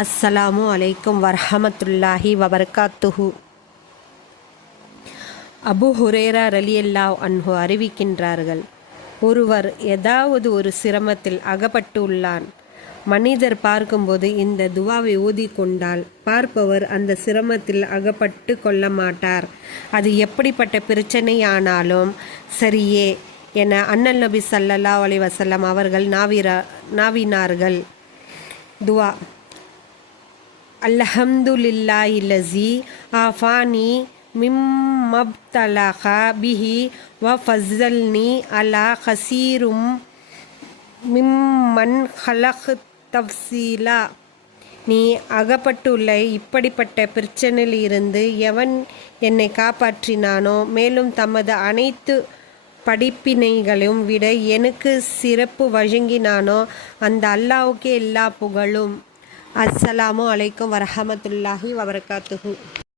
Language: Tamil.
அஸ்ஸலாமு அலைக்கும் வரஹமத்துல்லாஹி வபரகாத்துஹு. அபு ஹுரேரா ரலியல்லாஹு அன்ஹு அறிவிக்கின்றார்கள், ஒருவர் ஏதாவது ஒரு சிரமத்தில் அகப்பட்டு உள்ளான். மனிதர் பார்க்கும்போது இந்த துவாவை ஓதிக்கொண்டால் பார்ப்பவர் அந்த சிரமத்தில் அகப்பட்டு கொள்ள மாட்டார். அது எப்படிப்பட்ட பிரச்சனையானாலும் சரியே என அண்ணல் நபி ஸல்லல்லாஹு அலைஹி வஸல்லம் அவர்கள் நாவினார்கள். துவா: அல்ஹம்துலில்லாஹில்லஸீ ஆஃபானி மிம்மப்தலக பிஹி வ ஃபஸ்ஸல்னி அலா கஸீரும் மிம்மன் ஹலக் தஃசீலா. நீ அகப்பட்டுள்ள இப்படிப்பட்ட பிரச்சனையிலிருந்து எவன் என்னை காப்பாற்றினானோ, மேலும் தமது அனைத்து படிப்பினைகளையும் விட எனக்கு சிறப்பு வழங்கினானோ, அந்த அல்லாஹ்வுக்கே எல்லா புகழும். அஸ்ஸலாமு அலைக்கும் வரஹமத்துல்லாஹி வபரகாத்துஹு.